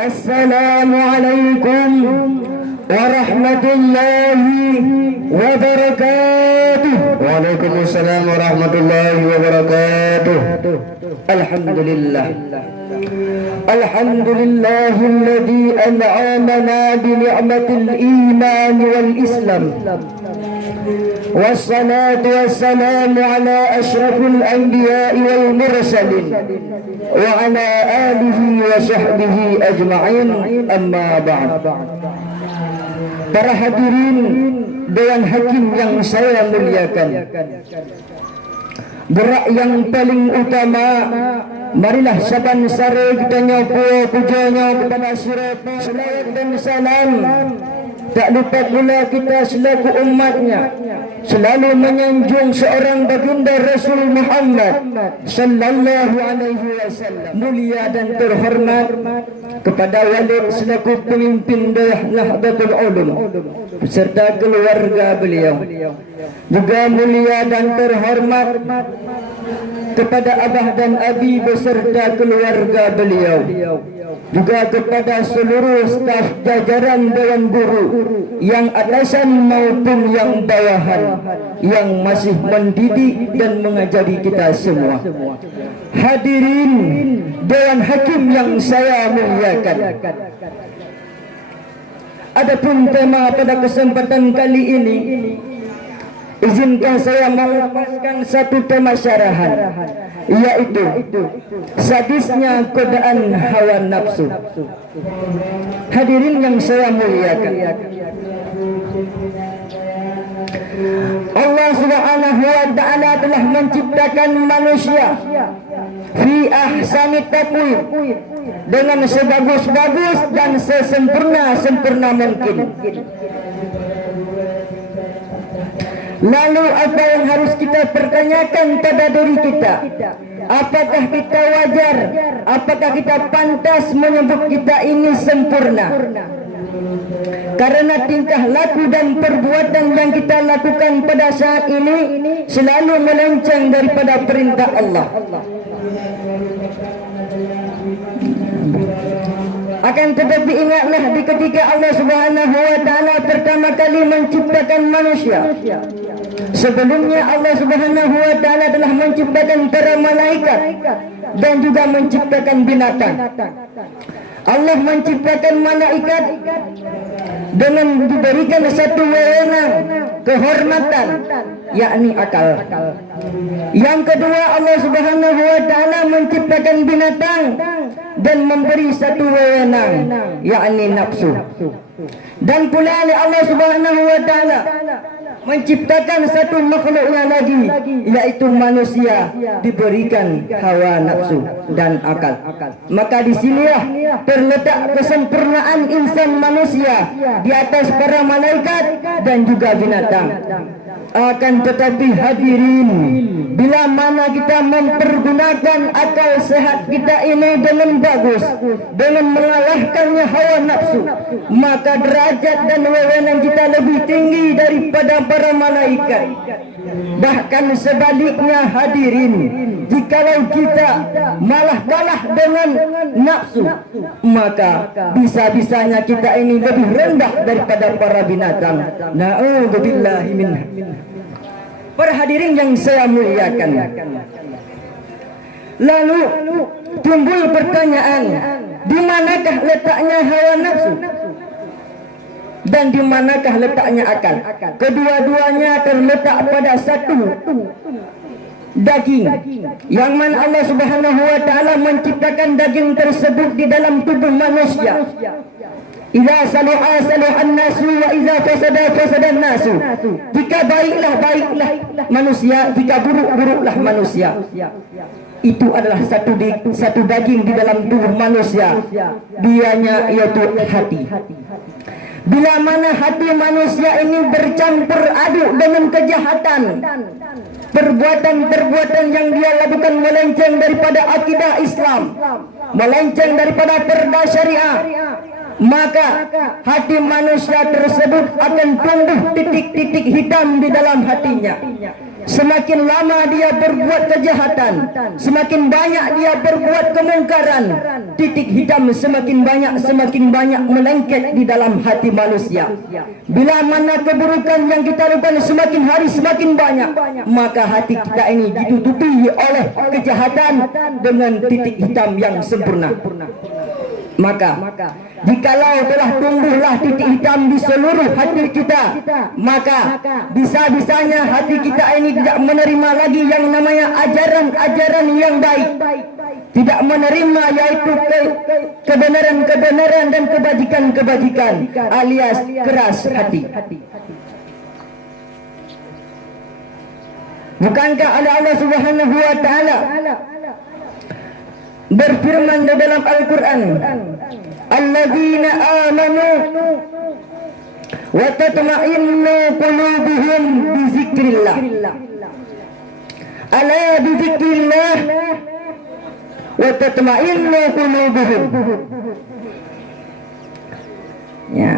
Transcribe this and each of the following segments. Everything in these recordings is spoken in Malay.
Assalamualaikum warahmatullahi wabarakatuh. Waalaikumsalam warahmatullahi wabarakatuh. Alhamdulillah. Alhamdulillahilladzi an'amana bi ni'matil iman wal islam. والصلاة والسلام على أشرف الأنبياء والمرسلين وعلى آله وصحبه أجمعين أما بعد. Para hadirin Dewan Hakim yang saya muliakan, gerak yang paling utama, marilah saban sare kita nyopo pujanya kepada suratul salawat dan salam. Tak lupa pula kita selaku umatnya selalu menyanjung seorang baginda Rasul Muhammad sallallahu alaihi wasallam. Mulia dan terhormat kepada Walid selaku pemimpin Nahdlatul Ulum beserta keluarga beliau. Juga mulia dan terhormat kepada abah dan abi beserta keluarga beliau. Juga kepada seluruh staf jajaran Dewan Guru yang atasan maupun yang bawahan yang masih mendidik dan mengajari kita semua. Hadirin Dewan Hakim yang saya muliakan, adapun tema pada kesempatan kali ini, izinkan saya melepaskan satu tema syarahan, yaitu sadisnya godaan hawa nafsu. Hadirin yang saya muliakan, Allah Subhanahu wa ta'ala telah menciptakan manusia fi ahsani taqwim, dengan sebagus-bagus dan sesempurna mungkin. Lalu apa yang harus kita pertanyakan pada diri kita? Apakah kita wajar? Apakah kita pantas menyebut kita ini sempurna? Karena tingkah laku dan perbuatan yang kita lakukan pada saat ini selalu melenceng daripada perintah Allah. Akan tetapi ingatlah di ketika Allah Subhanahu wa ta'ala pertama kali menciptakan manusia, sebelumnya Allah Subhanahu wa ta'ala telah menciptakan para malaikat dan juga menciptakan binatang. Allah menciptakan malaikat dengan diberikan satu wewenang kehormatan, yakni akal. Yang kedua, Allah Subhanahu wa ta'ala menciptakan binatang dan memberi satu wewenang, yakni nafsu. Dan pula Allah Subhanahu wa ta'ala menciptakan satu makhluknya lagi, yaitu manusia, diberikan hawa nafsu dan akal. Maka disinilah terletak kesempurnaan insan manusia di atas para malaikat dan juga binatang. Akan tetapi hadirin, bila mana kita mempergunakan akal sehat kita ini dengan bagus, dengan mengalahkannya hawa nafsu, maka derajat dan wewenang kita lebih tinggi daripada para malaikat. Bahkan sebaliknya hadirin, jikalau kita malah kalah dengan nafsu, maka bisa-bisanya kita ini lebih rendah daripada para binatang. Na'udzubillahi minha. Para hadirin yang saya muliakan, lalu timbul pertanyaan, di manakah letaknya hawa nafsu dan di manakah letaknya akal? Kedua-duanya terletak pada satu daging, yang mana Allah Subhanahu wa ta'ala menciptakan daging tersebut di dalam tubuh manusia. Idza saluha saluhan nasu wa idza fasada nasu. Jika baiklah manusia, jika buruklah manusia. Itu adalah satu daging di dalam tubuh manusia. Dianya yaitu hati. Bila mana hati manusia ini bercampur aduk dengan kejahatan, perbuatan-perbuatan yang dia lakukan melenceng daripada akidah Islam, melenceng daripada perda syariah, maka hati manusia tersebut akan tumbuh titik-titik hitam di dalam hatinya. Semakin lama dia berbuat kejahatan, semakin banyak dia berbuat kemungkaran, titik hitam semakin banyak melengket di dalam hati manusia. Bila mana keburukan yang kita lakukan semakin hari semakin banyak, maka hati kita ini ditutupi oleh kejahatan dengan titik hitam yang sempurna. Maka jikalau telah tumbuhlah titik hitam di seluruh hati kita, maka bisa-bisanya hati kita ini tidak menerima lagi yang namanya ajaran-ajaran yang baik, tidak menerima yaitu kebenaran-kebenaran dan kebajikan-kebajikan, alias keras hati. Bukankah Allah Subhanahu wa taala berfirman di dalam Al-Quran, alladzina amanu wa tatma'innu qulubuhum bi zikrillah. Ala bi zikrillah wa tatma'innu qulubuhum. Ya,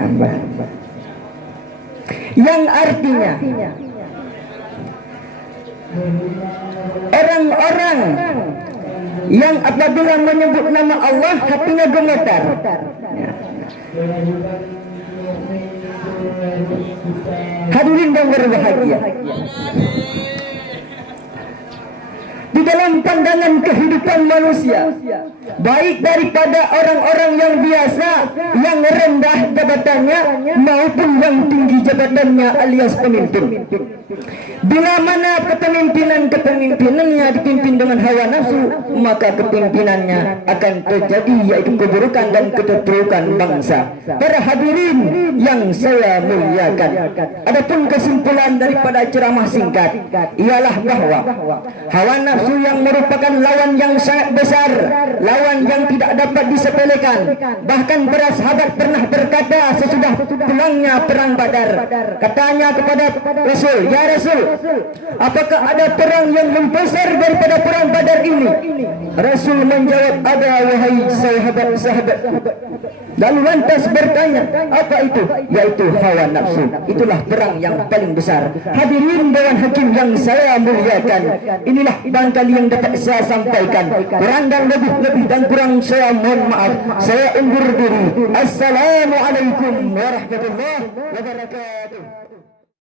yang artinya orang-orang yang apabila menyebut nama Allah hatinya gemetar. Hadirin yang berbahagia, di dalam pandangan kehidupan manusia, baik daripada orang-orang yang biasa, yang rendah jabatannya maupun yang tinggi jabatannya alias pemimpin, bila mana kepemimpinannya dipimpin dengan hawa nafsu, maka kepimpinannya akan terjadi yaitu keburukan dan keterpurukan bangsa. Para hadirin yang saya muliakan, adapun kesimpulan daripada ceramah singkat ialah bahawa hawa nafsu yang merupakan lawan yang sangat besar, lawan yang tidak dapat disepelekan. Bahkan para sahabat pernah berkata sesudah pulangnya perang Badar, katanya kepada Rasul, ya Rasul, apakah ada perang yang membesar daripada perang Badar ini? Rasul menjawab, ada wahai sahabat-sahabat. Lalu lantas bertanya, apa itu? Yaitu hawa nafsu. Itulah perang yang paling besar. Hadirin dewan hakim yang saya muliakan, inilah barangkali yang dapat saya sampaikan. Kurang dan lebih dan kurang saya mohon maaf. Saya undur diri. Assalamualaikum warahmatullahi wabarakatuh.